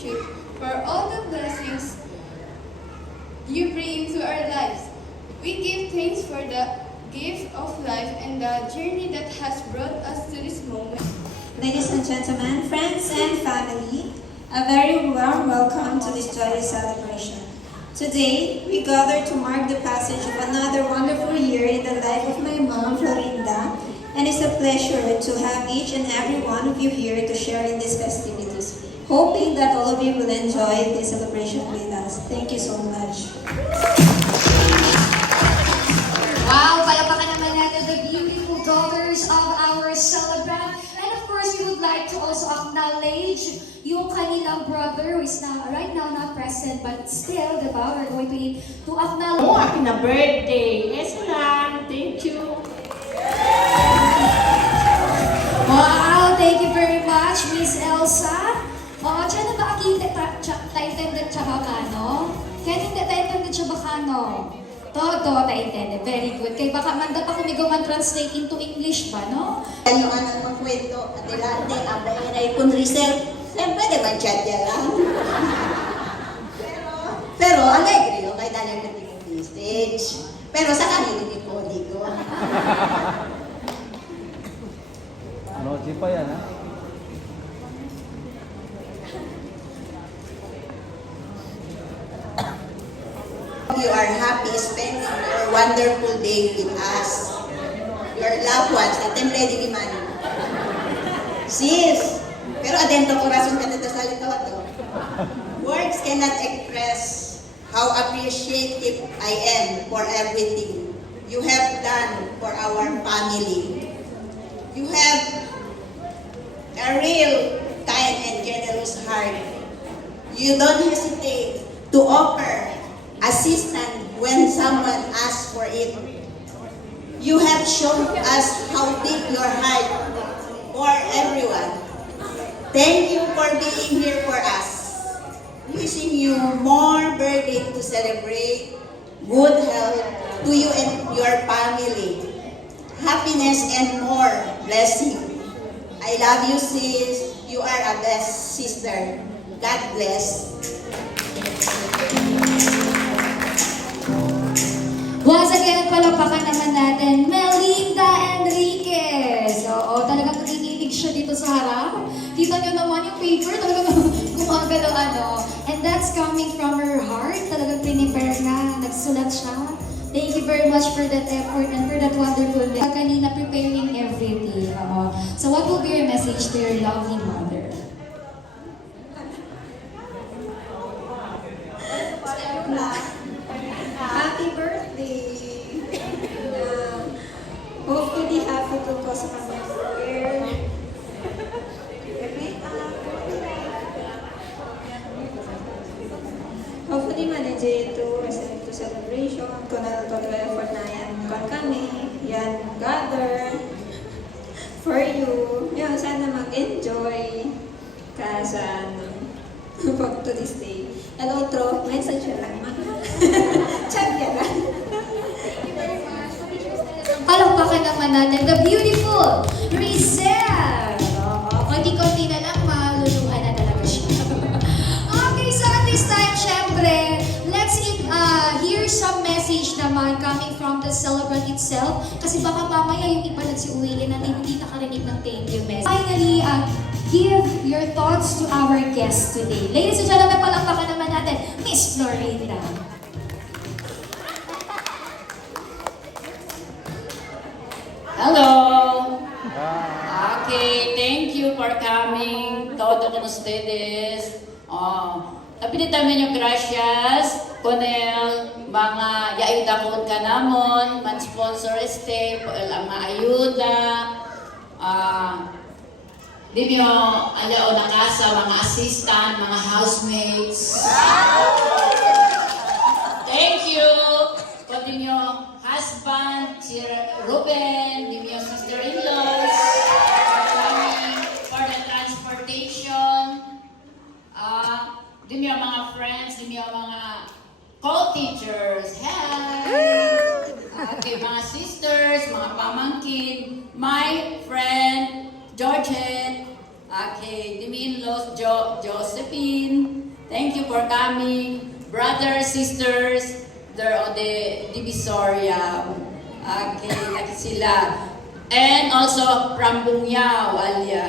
trip, for all the blessings you bring into our lives. We give thanks for the gift of life and the journey that has brought us to this moment. Ladies and gentlemen, friends and family, a very warm welcome to this joyous celebration. Today, we gather to mark the passage of another wonderful year in the life of my mom, Florinda, and it's a pleasure to have each and every one of you here to share in these festivities. Hoping that all of you will enjoy this celebration with us. Thank you so much. Wow, palapakan naman natin the beautiful daughters of our celebrant. And of course, we would like to also acknowledge yung kanilang brother who is now, right now not present, but still, diba, we're going to acknowledge. Oh, happy na birthday! Yes lang, thank you. Wow, thank you very much, Miss Elsa. Oh, tiyan na ba akita taintended siya ba kano? Kaya hindi taintended siya ba kano? Todo taintended, very good. Kaya baka manda pa kumigaw man translate into English ba, no? Ano ang magkwento, adelante, abayray kung result, siyempre naman chat lang. pero alegre yun, kahit alam natin yung stage. Pero sa kanila ni Podi ko. Noche pa yan, ha? You are happy spending your wonderful day with us. Your loved ones, at them ready ni Manny. Sis, pero adentro corazon ka na sa salita to. Words cannot express how appreciative I am for everything you have done for our family. You have a real kind and generous heart. You don't hesitate to offer assistance when someone asks for it. You have shown us how deep your heart for everyone. Thank you for being here for us. Wishing you more birthday to celebrate, good health to you and your family, happiness and more blessing. I love you, sis. You are a best sister. God bless. Once again, palapakan naman natin, Melinda Enriquez. Oo, talagang nakikinig siya dito sa harap. Kita niyo naman yung paper, talagang gumagalaw ano. And that's coming from her heart. Talagang prepare na, nagsulat siya. Thank you very much for that effort and for that wonderful day. Kanina preparing everything. So what will be your message to your lovely mother? Happy birthday! Hopefully, happy to cause of my prayer. Hopefully, manage ito to celebration. Kung natutuloy effort na yan, kung kami, yan, gather for you. Yan, sana mag-enjoy ka sa pag to this day. El otro, message lang. Chat yan lang. Palakpakan naman natin the beautiful Rizel! Konti-konti na lang, maluluhan na talaga siya. Okay, so at this time, syempre, let's hear some message naman coming from the celebrant itself. Kasi baka mamaya yung iba nagsiuwi na hindi nakarinig ng thank you message. Finally, give your thoughts to our guest today. Ladies and gentlemen, palakpakan naman natin, Miss Florinda. Hello! Okay, thank you for coming. Todo con ustedes. Napilitan ninyo gracias con el mga yaayuda ka namon, man-sponsor este, po el mga ayuda. Di nyo, ayaw na kasa, mga assistant, mga housemates. Thank you! Pwede nyo, husband, si Ruben, di nyo sister-in-laws, for the transportation. Di nyo mga friends, di nyo mga co-teachers. Hi! Okay, mga sisters, mga pamangkin, my friend, Georgette, okay, the in-laws, Josephine, Thank you for coming. Brothers, sisters, they're on the Divisoria. Okay, laki sila. And also from Bungyao, Alia.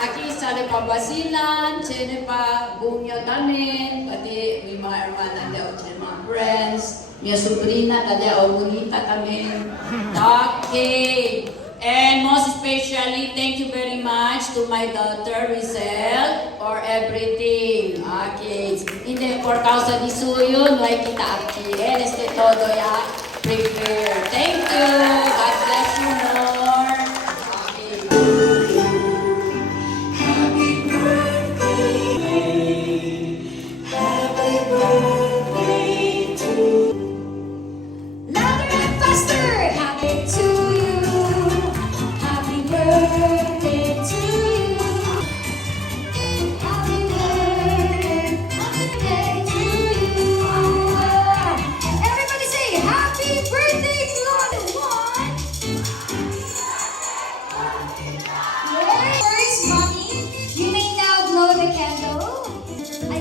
Aquí sale Pabasilan, Chenepa, Bungyao namin, pati may mga hermana daw, mga friends, may sobrina, tadya o bonita kami. Okay. And most especially, thank you very much to my daughter, Rizal, for everything. Okay. Hindi, por causa di suyo, no hay kita aquí. Este todo ya prepare. Thank you. God bless you more. Okay. Louder and faster! Happy to you. Happy birthday to you. Happy birthday to you. Everybody say happy birthday, Claude. One. Yes. First, mommy, you may now blow the candle. Ay,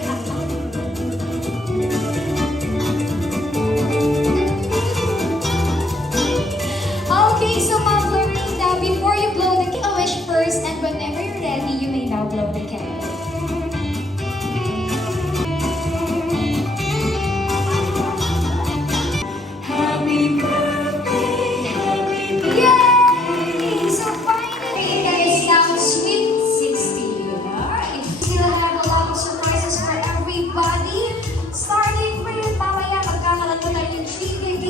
Okay, so Mom Florinda, before you blow the candle, wish first, and whenever you're ready, you may now blow the candle. Yay! So finally, guys, now Sweet 16. Alright. Still have a lot of surprises for everybody. Starting with mamaya, magkakalat ko tayo yung DVD.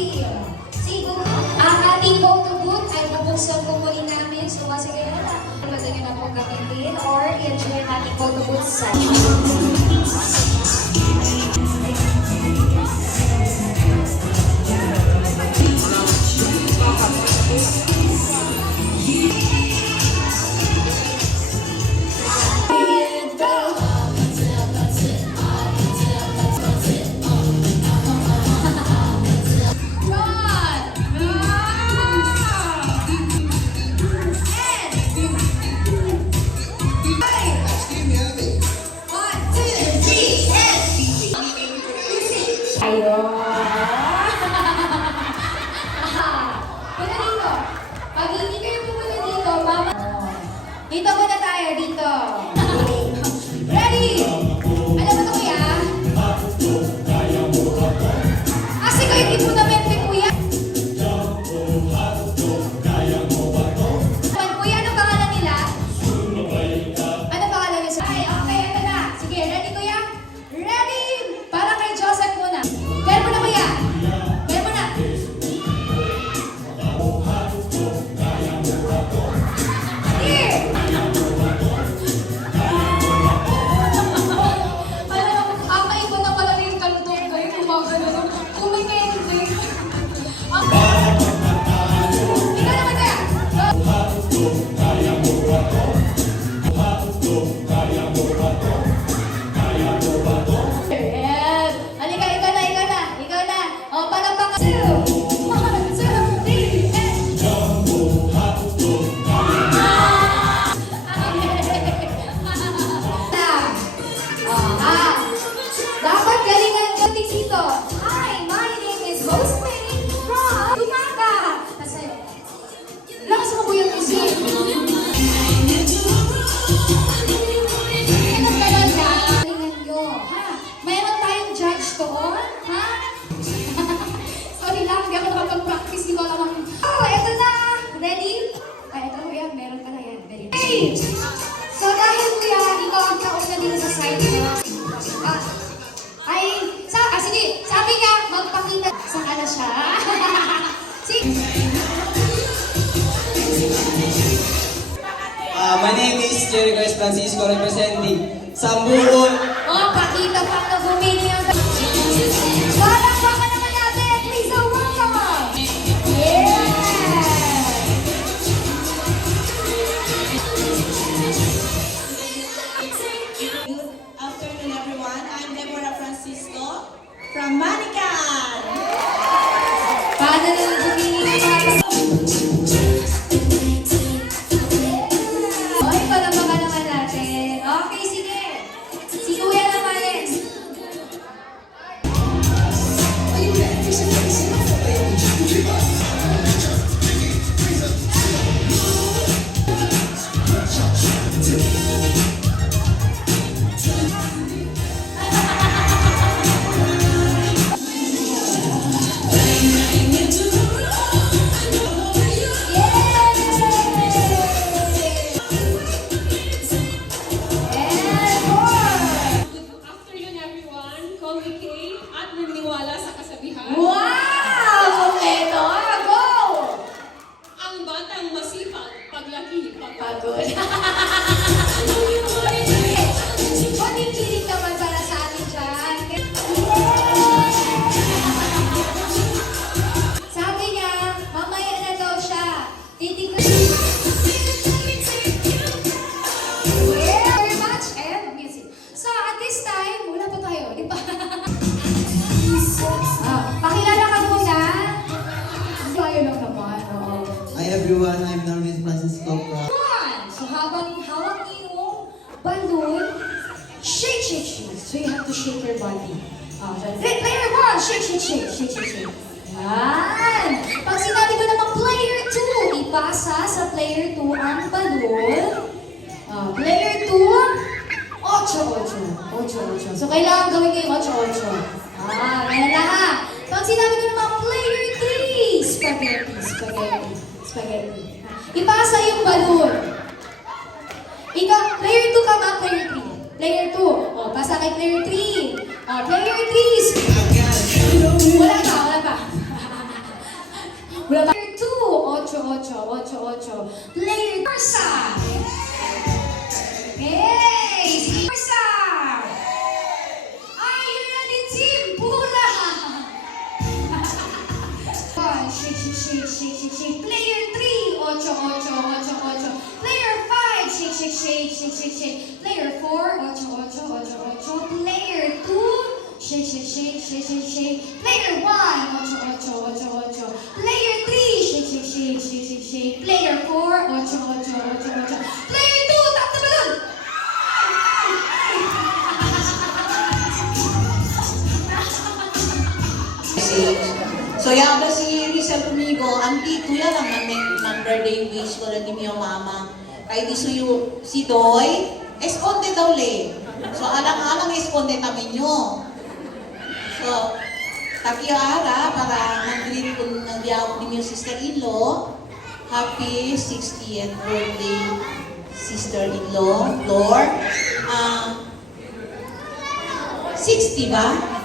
Siguro, ang ating photo booth ay bubuksan po muli namin. So, sige na. Pwede nyo na po gamitin or i-enjoy ang ating photo booth sa Ayun. Punta dito. Pag hindi kayo pumunta dito, mama. Dito muna tayo, dito. Ready? Alam mo ito, kuya? Kasi ko yung ipunamente, kuya. Kuya, ano pangalan nila? Ano pangalan niyo? Ay, okay, ito na. Sige, ready, kuya? Ready? Para kay Joseph muna. Kaya mo na, kuya. Kaya mo na. Here. Alam mo, ang maiba na pala yung kantong kayo. Kumagano. Kumikende. Ikaw naman, kuya. Yes. Halika, ikaw na, ikaw na. Ikaw na. O, palakpakan. 2, 1, 2, 3, and... Dapat galingan ko dito. Hi, my name is Rosemary from Tumaga. Kasi, lakas mo po yung music. Ano ganon ka? Galingan nyo, ha? Mayroon tayong judge doon, ha? Sorry lang, hindi ako nakapag-practice. Hindi ko alam ang... Oh, eto na! Ready? Ay, eto kuya, meron ka na yan. Very nice. Hey! So dahil kuya, ikaw ang kauna dito sa side ko. Sige, sabi nga, magpakita sa kana siya. Sige. My name is Jericho S. Francisco representing Sambuol. Oh, pakita pa na bumili ang... Palakpakan naman natin! Please, welcome! Yeah! Good afternoon, everyone. I'm Deborah Francisco from Manican. Paano na bumili ang mga... Oy, palakpakan naman natin. everyone, I'm Narvis Francisco from So habang hawak niyo yung balloon, shake, shake, shake. So you have to shake your body. Player 1, shake, shake, shake, shake, shake, shake. Yan! Pag sinabi ko naman player 2, ipasa sa player 2 ang balloon. Player 2, 8-8. So kailangan gawin niyo yung 8-8. Ganyan na ha. Pag sinabi ko naman player 3, spaghetti. Ipasa yung balloon. Ikaw, player 2 ka ba? Player 3. Player 2. Pasa kay player 3. Player 3. Wala pa. Player 2. 8-8. Player 4. Hey! Si Marsa! Are you ready, Team Pula? Shake. Player 3, 8-8. Player 5, shake. Player 4, 8-8. Player 2, shake. Player 1, 8-8. Player 3, shake. Player 4, 8-8. Player 2, tap the balloon! So ya ba si Rizal Pumigo, ang dito yan ang ng birthday wish ko na ni mama. Kay di suyo si Doy, esconde daw le. So alang-alang esconde kami nyo. So, takiyo ara para mag-greet ko ng diyaw ni yung sister-in-law. Happy 60th birthday, sister-in-law, Lord. 60 ba?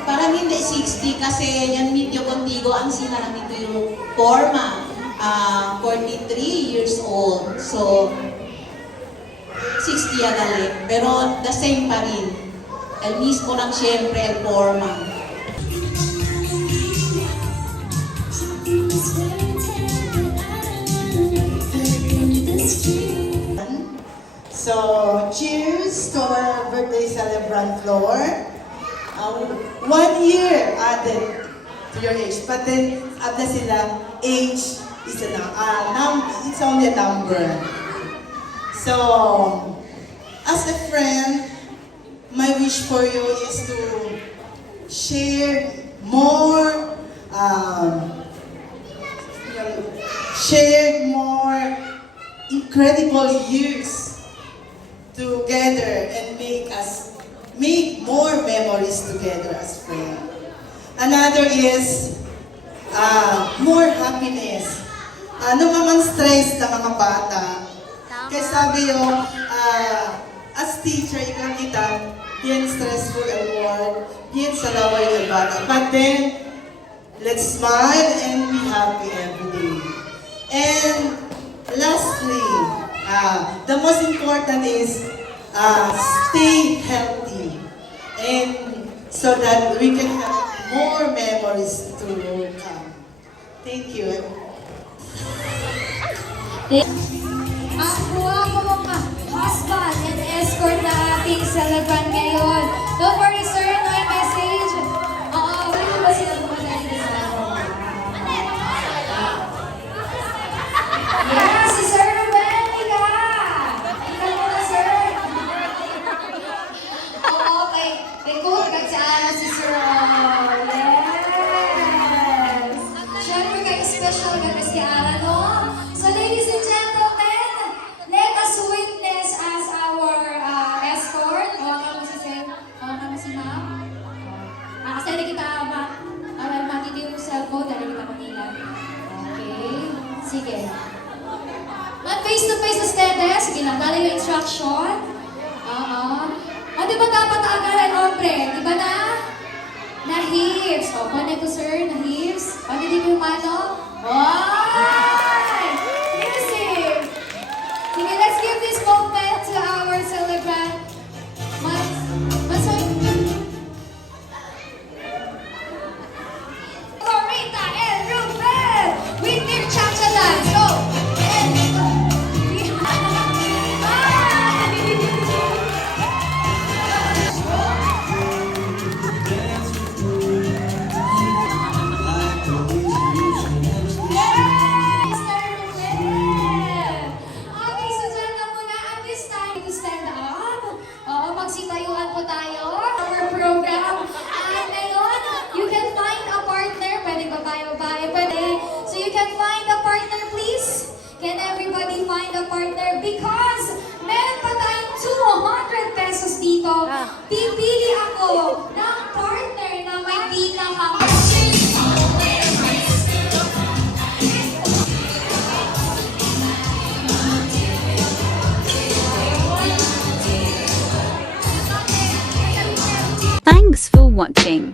Parang hindi 60 kasi yan medyo contigo ang sinalang nito yung forma. 43 years old. So, 60 yan ulit. Pero the same pa rin. El mismo lang siyempre el forma. So, cheers to our birthday celebrant, Lord. 1 year added to your age, but then after sila, age is it's only a number. So, as a friend, my wish for you is to share more incredible years together and make more memories together as friends. Another is more happiness. Ano man stress ng mga bata. Kaya sabi yung, as teacher, ikaw kita, bien stressful ang work, bien salaway ang bata. But then, let's smile and be happy every day. And lastly, the most important is stay healthy, and so that we can have more memories to come. Thank you. Ang buha ko mga husband and escort na ating celebrant ngayon. Don't worry sir, no message. Wala ba sila bumasahin sa yeah, si Sir Ruben, ika muna sir. Kay Coach, kagsaana si Sir yes. Siyempre kay special ka kasi Ara, no? So ladies and gentlemen, let us witness as our escort. Hawakan mo si Sir, hawakan mo si Ma'am. Kasi hindi kita matitiw yung cellphone, dahil kita manilan. Okay, sige. Face to face na stede, sige lang, dali yung instruction. O, di ba dapat agaran, hombre? Di ba na? Na hips. O, paano ito, sir? Na hips. Paano dito yung mano? Oy! Music! Sige, let's give this moment to our celebrant. Corita and Ruben with their cha-cha dance. Go! And go! Yeah! Can everybody find a partner? Because meron pa tayong 200 pesos dito. Pipili ako ng partner na may Thanks for watching.